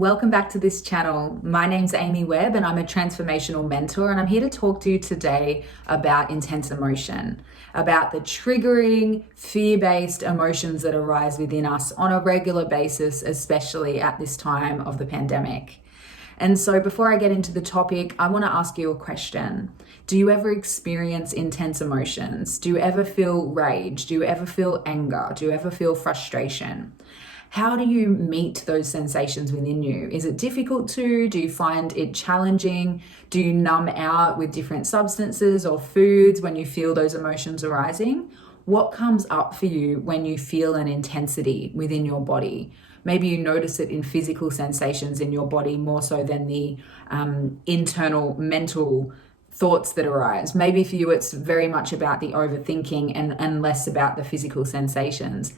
Welcome back to this channel. My name's Amy Webb and I'm a transformational mentor, and I'm here to talk to you today about intense emotion, about the triggering, fear-based emotions that arise within us on a regular basis, especially at this time of the pandemic. And so before I get into the topic, I want to ask you a question. Do you ever experience intense emotions? Do you ever feel rage? Do you ever feel anger? Do you ever feel frustration? How do you meet those sensations within you? Is it difficult to? Do you find it challenging? Do you numb out with different substances or foods when you feel those emotions arising? What comes up for you when you feel an intensity within your body? Maybe you notice it in physical sensations in your body more so than the internal mental thoughts that arise. Maybe for you, it's very much about the overthinking and less about the physical sensations.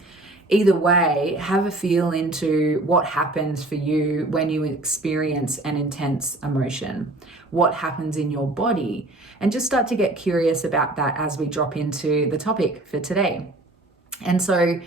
Either way, have a feel into what happens for you when you experience an intense emotion. What happens in your body? And just start to get curious about that as we drop into the topic for today. And so,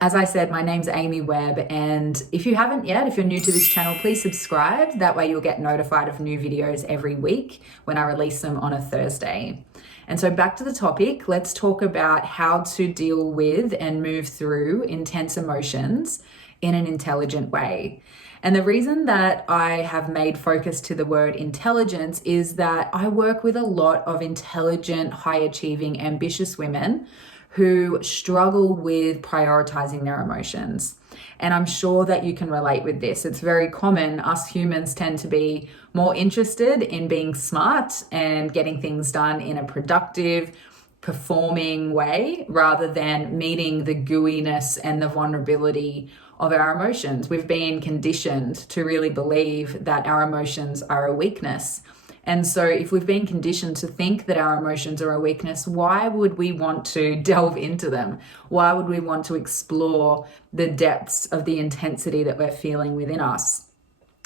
as I said, my name's Amy Webb, and if you haven't yet, if you're new to this channel, please subscribe. That way you'll get notified of new videos every week when I release them on a Thursday. And so back to the topic, let's talk about how to deal with and move through intense emotions in an intelligent way. And the reason that I have made focus to the word intelligence is that I work with a lot of intelligent, high-achieving, ambitious women who struggle with prioritizing their emotions. And I'm sure that you can relate with this. It's very common. Us humans tend to be more interested in being smart and getting things done in a productive, performing way rather than meeting the gooiness and the vulnerability of our emotions. We've been conditioned to really believe that our emotions are a weakness. And so if we've been conditioned to think that our emotions are a weakness, why would we want to delve into them? Why would we want to explore the depths of the intensity that we're feeling within us?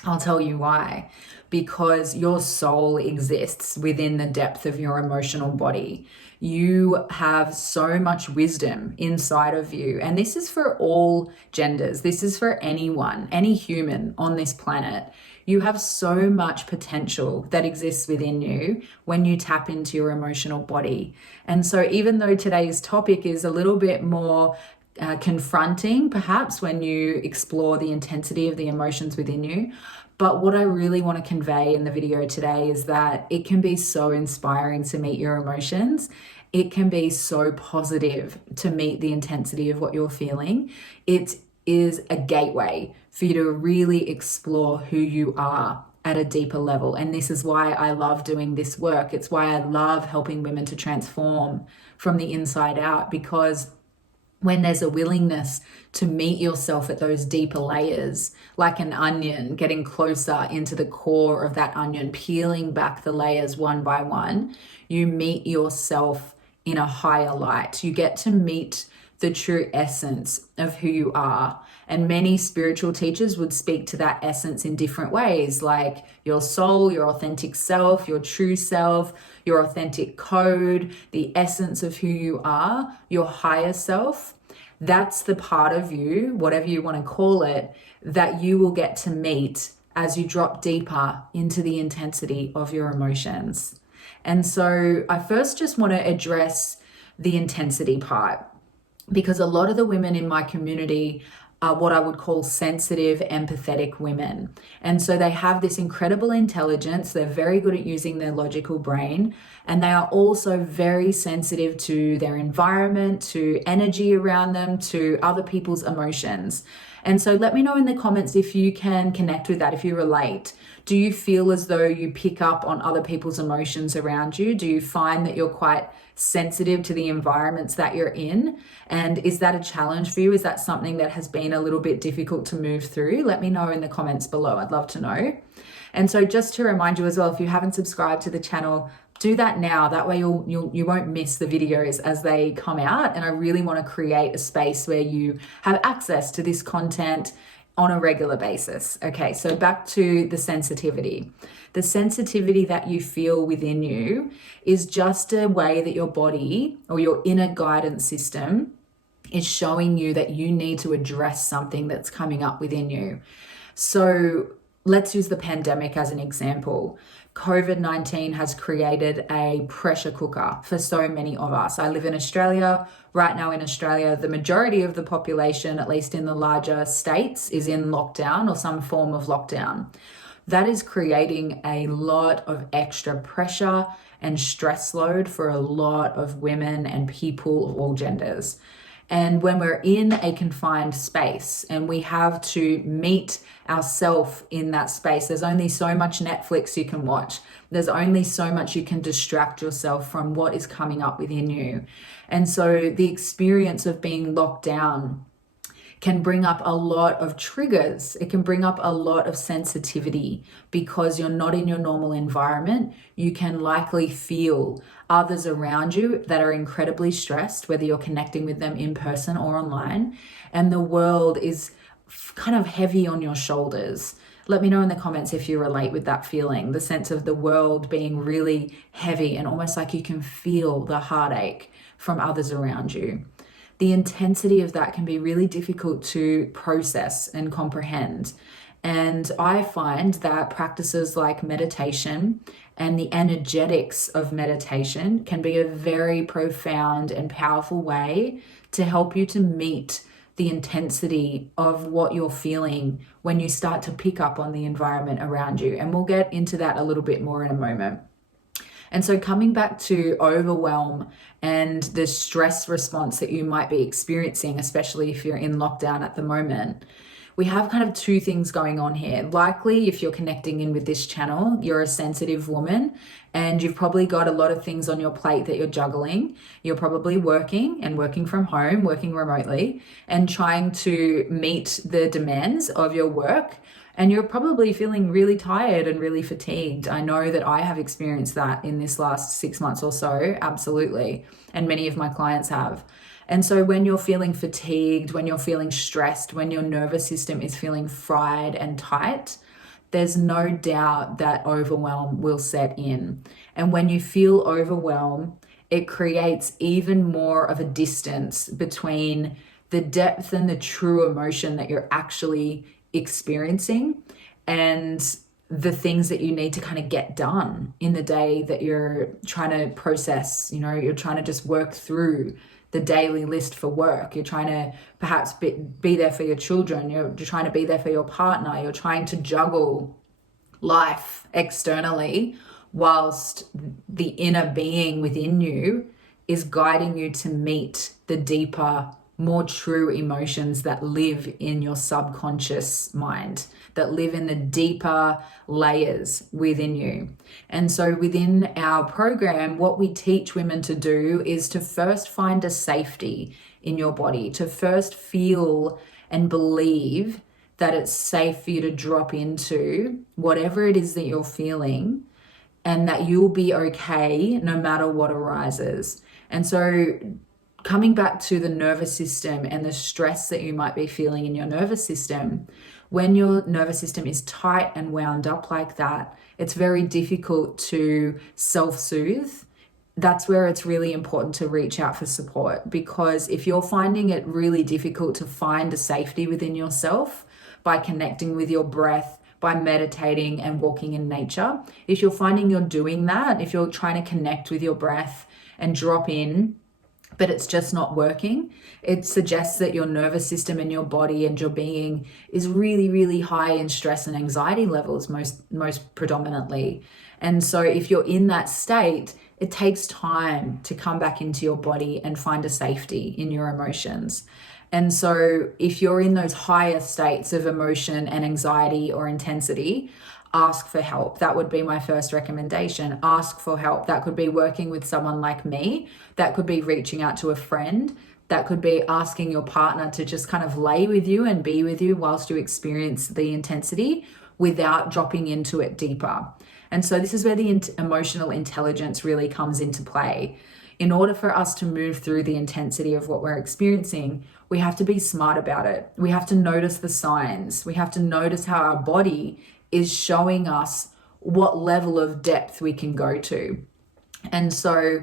I'll tell you why. Because your soul exists within the depth of your emotional body. You have so much wisdom inside of you. And this is for all genders. This is for anyone, any human on this planet. You have so much potential that exists within you when you tap into your emotional body. And so even though today's topic is a little bit more confronting, perhaps, when you explore the intensity of the emotions within you, but what I really want to convey in the video today is that it can be so inspiring to meet your emotions. It can be so positive to meet the intensity of what you're feeling. It is a gateway for you to really explore who you are at a deeper level. And this is why I love doing this work. It's why I love helping women to transform from the inside out, because when there's a willingness to meet yourself at those deeper layers, like an onion, getting closer into the core of that onion, peeling back the layers one by one, you meet yourself in a higher light. You get to meet the true essence of who you are. And many spiritual teachers would speak to that essence in different ways, like your soul, your authentic self, your true self, your authentic code, the essence of who you are, your higher self. That's the part of you, whatever you want to call it, that you will get to meet as you drop deeper into the intensity of your emotions. And so I first just want to address the intensity part, because a lot of the women in my community are what I would call sensitive, empathetic women. And so they have this incredible intelligence. They're very good at using their logical brain. And they are also very sensitive to their environment, to energy around them, to other people's emotions. And so let me know in the comments if you can connect with that, if you relate. Do you feel as though you pick up on other people's emotions around you? Do you find that you're quite sensitive to the environments that you're in? And is that a challenge for you? Is that something that has been a little bit difficult to move through? Let me know in the comments below. I'd love to know. And so just to remind you as well, if you haven't subscribed to the channel, do that now. That way you won't miss the videos as they come out. And I really want to create a space where you have access to this content on a regular basis. Okay, so back to the sensitivity. The sensitivity that you feel within you is just a way that your body or your inner guidance system is showing you that you need to address something that's coming up within you. So let's use the pandemic as an example. COVID-19 has created a pressure cooker for so many of us. I live in Australia. Right now in Australia, the majority of the population, at least in the larger states, is in lockdown or some form of lockdown. That is creating a lot of extra pressure and stress load for a lot of women and people of all genders. And when we're in a confined space and we have to meet ourselves in that space, there's only so much Netflix you can watch. There's only so much you can distract yourself from what is coming up within you. And so the experience of being locked down can bring up a lot of triggers. It can bring up a lot of sensitivity because you're not in your normal environment. You can likely feel others around you that are incredibly stressed, whether you're connecting with them in person or online, and the world is kind of heavy on your shoulders. Let me know in the comments if you relate with that feeling, the sense of the world being really heavy and almost like you can feel the heartache from others around you. The intensity of that can be really difficult to process and comprehend. And I find that practices like meditation and the energetics of meditation can be a very profound and powerful way to help you to meet the intensity of what you're feeling when you start to pick up on the environment around you. And we'll get into that a little bit more in a moment. And so coming back to overwhelm and the stress response that you might be experiencing, especially if you're in lockdown at the moment, we have kind of two things going on here. Likely, if you're connecting in with this channel, you're a sensitive woman and you've probably got a lot of things on your plate that you're juggling. You're probably working and working from home, working remotely, and trying to meet the demands of your work. And you're probably feeling really tired and really fatigued. I know that I have experienced that in this last 6 months or so, absolutely. And many of my clients have. And so when you're feeling fatigued, when you're feeling stressed, when your nervous system is feeling fried and tight, there's no doubt that overwhelm will set in. And when you feel overwhelmed, it creates even more of a distance between the depth and the true emotion that you're actually experiencing and the things that you need to kind of get done in the day that you're trying to process. You're trying to just work through the daily list for work. You're trying to perhaps be there for your children. You're trying to be there for your partner. You're trying to juggle life externally whilst the inner being within you is guiding you to meet the deeper, more true emotions that live in your subconscious mind, that live in the deeper layers within you. And so within our program, what we teach women to do is to first find a safety in your body, to first feel and believe that it's safe for you to drop into whatever it is that you're feeling and that you'll be okay no matter what arises. And so coming back to the nervous system and the stress that you might be feeling in your nervous system, when your nervous system is tight and wound up like that, it's very difficult to self-soothe. That's where it's really important to reach out for support, because if you're finding it really difficult to find a safety within yourself by connecting with your breath, by meditating and walking in nature, if you're finding you're doing that, if you're trying to connect with your breath and drop in, but it's just not working, it suggests that your nervous system and your body and your being is really, really high in stress and anxiety levels, most predominantly. And so if you're in that state, it takes time to come back into your body and find a safety in your emotions. And so if you're in those higher states of emotion and anxiety or intensity, ask for help. That would be my first recommendation. Ask for help. That could be working with someone like me. That could be reaching out to a friend. That could be asking your partner to just kind of lay with you and be with you whilst you experience the intensity without dropping into it deeper. And so this is where the emotional intelligence really comes into play. In order for us to move through the intensity of what we're experiencing, we have to be smart about it. We have to notice the signs. We have to notice how our body is showing us what level of depth we can go to. And so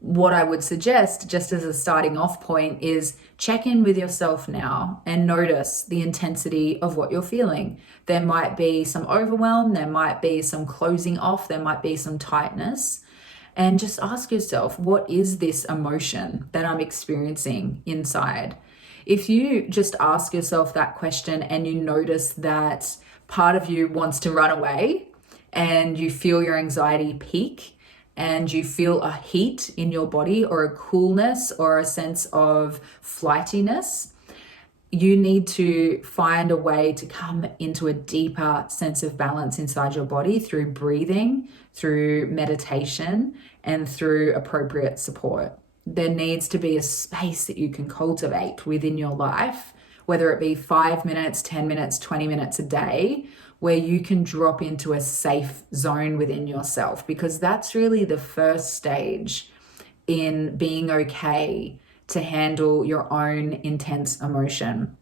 what I would suggest, just as a starting off point, is check in with yourself now and notice the intensity of what you're feeling. There might be some overwhelm, there might be some closing off, there might be some tightness. And just ask yourself, what is this emotion that I'm experiencing inside? If you just ask yourself that question and you notice that part of you wants to run away and you feel your anxiety peak, and you feel a heat in your body or a coolness or a sense of flightiness, you need to find a way to come into a deeper sense of balance inside your body through breathing, through meditation, and through appropriate support. There needs to be a space that you can cultivate within your life, whether it be 5 minutes, 10 minutes, 20 minutes a day, where you can drop into a safe zone within yourself, because that's really the first stage in being okay to handle your own intense emotion.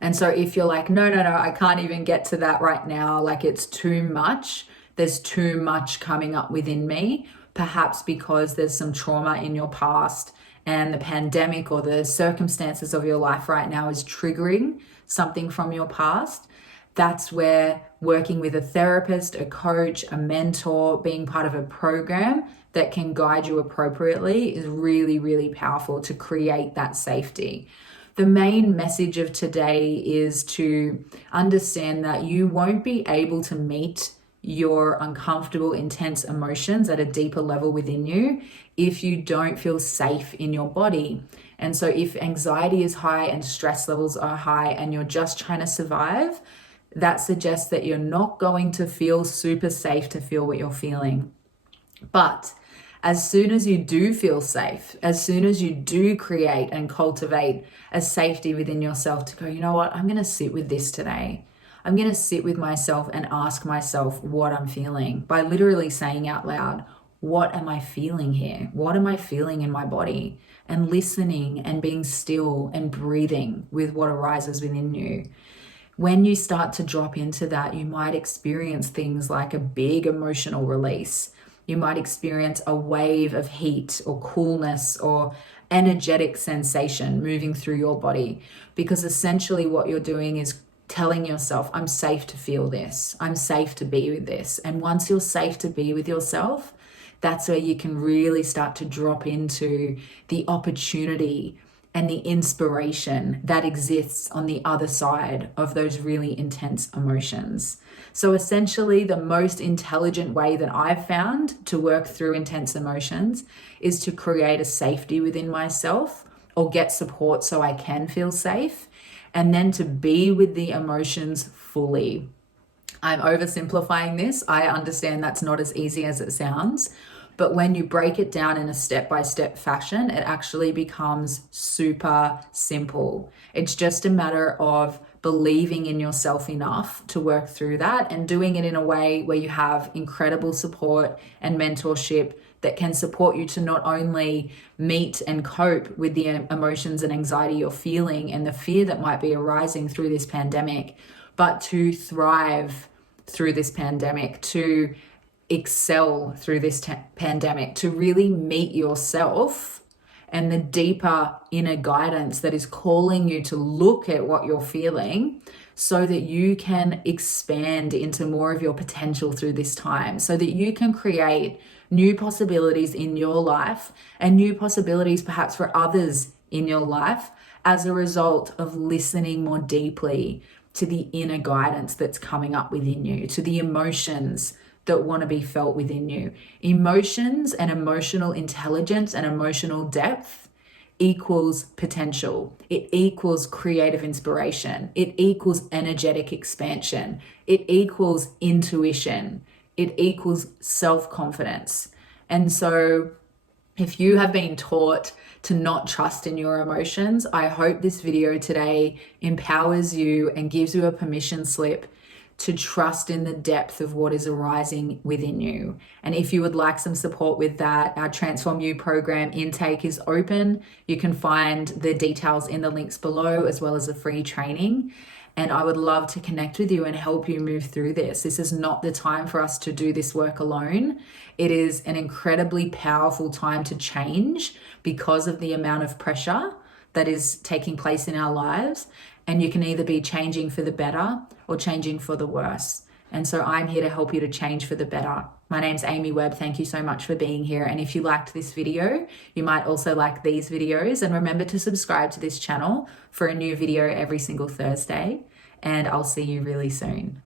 And so if you're like, no, I can't even get to that right now, like it's too much, there's too much coming up within me, perhaps because there's some trauma in your past and the pandemic or the circumstances of your life right now is triggering something from your past, that's where working with a therapist, a coach, a mentor, being part of a program that can guide you appropriately is really, really powerful to create that safety. The main message of today is to understand that you won't be able to meet your uncomfortable, intense emotions at a deeper level within you if you don't feel safe in your body. And so if anxiety is high and stress levels are high and you're just trying to survive, that suggests that you're not going to feel super safe to feel what you're feeling. But as soon as you do feel safe, as soon as you do create and cultivate a safety within yourself to go, you know what, I'm going to sit with this today. I'm going to sit with myself and ask myself what I'm feeling by literally saying out loud, what am I feeling here? What am I feeling in my body? And listening and being still and breathing with what arises within you. When you start to drop into that, you might experience things like a big emotional release. You might experience a wave of heat or coolness or energetic sensation moving through your body, because essentially what you're doing is telling yourself, I'm safe to feel this. I'm safe to be with this. And once you're safe to be with yourself, that's where you can really start to drop into the opportunity and the inspiration that exists on the other side of those really intense emotions. So essentially, the most intelligent way that I've found to work through intense emotions is to create a safety within myself or get support so I can feel safe, and then to be with the emotions fully. I'm oversimplifying this. I understand that's not as easy as it sounds. But when you break it down in a step-by-step fashion, it actually becomes super simple. It's just a matter of believing in yourself enough to work through that and doing it in a way where you have incredible support and mentorship that can support you to not only meet and cope with the emotions and anxiety you're feeling and the fear that might be arising through this pandemic, but to thrive through this pandemic, to excel through this pandemic, to really meet yourself and the deeper inner guidance that is calling you to look at what you're feeling so that you can expand into more of your potential through this time, so that you can create new possibilities in your life and new possibilities perhaps for others in your life as a result of listening more deeply to the inner guidance that's coming up within you, to the emotions that want to be felt within you. Emotions and emotional intelligence and emotional depth equals potential. It equals creative inspiration. It equals energetic expansion. It equals intuition. It equals self-confidence. And so if you have been taught to not trust in your emotions, I hope this video today empowers you and gives you a permission slip to trust in the depth of what is arising within you. And if you would like some support with that, our Transform You program intake is open. You can find the details in the links below, as well as a free training. And I would love to connect with you and help you move through this. This is not the time for us to do this work alone. It is an incredibly powerful time to change because of the amount of pressure that is taking place in our lives. And you can either be changing for the better or changing for the worse. And so I'm here to help you to change for the better. My name's Amy Webb. Thank you so much for being here. And if you liked this video, you might also like these videos. And remember to subscribe to this channel for a new video every single Thursday. And I'll see you really soon.